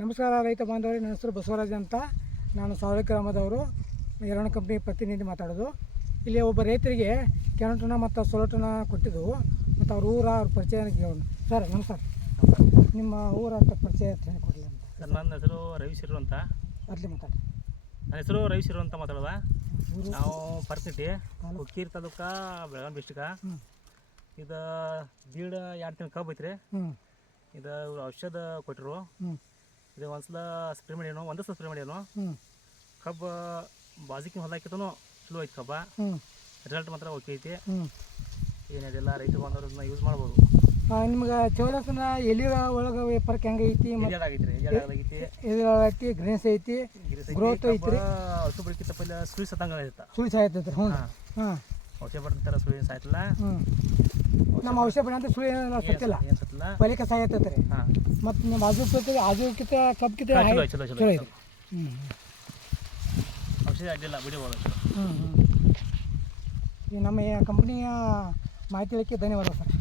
ನಮಸ್ಕಾರ ರೈತ ಬಾಂಧವರೇ, ನನ್ನ ಹೆಸರು ಬಸವರಾಜ್ ಅಂತ. ನಾನು ಸಾವಯವ ಗ್ರಾಮದವರು, ಎರಡನೇ ಕಂಪ್ನಿ ಪ್ರತಿನಿಧಿ ಮಾತಾಡೋದು. ಇಲ್ಲಿ ಒಬ್ಬ ರೈತರಿಗೆ ಕೆನಟನ ಮತ್ತು ಸೊಲಟನ ಕೊಟ್ಟಿದ್ದೆವು. ಮತ್ತು ಅವ್ರ ಪರಿಚಯ ಸರ್ ನಮಸ್ಕಾರ. ನಿಮ್ಮ ಊರ ಪರಿಚಯ ಕೊಡಲಿ ಅಂತ. ಸರ್ ನನ್ನ ಹೆಸರು ರವಿಶಿರು ಅಂತ. ಅಲ್ಲಿ ಮಾತಾಡಿ. ನನ್ನ ಹೆಸರು ರವಿಶಿರು ಅಂತ ಮಾತಾಡೋದ. ನಾವು ಪರ್ಕಟ್ಟಿ ಹುಕ್ಕೀರಿ ತಾಲೂಕು ಬೆಳಗಾವಿ ಡಿಸ್ಟಿಕ. ಇದು ದೀಡ್ 2 ತಿಂಗಳು ಕಬ್ಬು ಐತ್ರಿ. ಇದು ಔಷಧ ಕೊಟ್ಟರು. ಇದು ಒಂದ್ಸಲ ಸ್ಪ್ರೇ ಮಾಡ್ಯಾನು, ಒಂದೇ ಸಲ ಸ್ಪ್ರೇ ಮಾಡ್ಯಾನು. ಕಬ್ಬು ಬಾಜಿಕಿನ ಹೊಲಾಕಿತನು ಚಲೋ ಐತಿ. ಕಬ್ಬ ರಿಸಲ್ಟ್ ಮಾತ್ರ ಓಕೆ ಐತಿ. ಏನಿಲ್ಲ, ರೈತರು ಬಂದವ್ರನ್ನ ಯೂಸ್ ಮಾಡ್ಬೋದು. ನಿಮ್ಗೆ ಚೌಲಸನ ಎಲ್ಲಿ ಒಳಗೆ ವ್ಯಾಪಾರಕ್ಕೆ ಹೆಂಗೆ ಐತಿ? ಐತಿ ಗ್ರೀನ್ಸ್ ಐತಿ, ಗ್ರೋತ್ ಐತಿ. ಔಷಧ ಬಳಿಕಿತ್ತ ಪೈಲ ಸುಳಿ ಸತ್ತಂಗ ಐತ. ಸುಳಿ ಸಾಯ್ತೈತೆ. ಹ್ಞೂ ಹಾಂ, ಔಷಧ ಬಡ್ತಾರ, ಸುಳಿ ಸಾಯ್ತಲ್ಲ. ನಮ್ಮ ಔಷಧ ಬಡ ಅಂತ ಸುಳಿ ಸತ್ತಿಲ್ಲ, ಏನು ಸತ್ತಿಲ್ಲ, ಪಲಿಕ ಸಾಯತ್ತೈತೆ ರೀ. ಹಾಂ, ಮತ್ತು ನಿಮ್ಮ ಆಜುಕಿತ ಕಬ್ಕಿತ ಚಲೋ ಚಲೋ ಐತಿ. ಔಷಧ ಅಡ್ಡಿಲ್ಲ, ಬಿಡಿಬೋದು. ಈ ನಮ್ಮ ಕಂಪ್ನಿಯ ಮಾಹಿತಿ ಧನ್ಯವಾದ ಸರ್.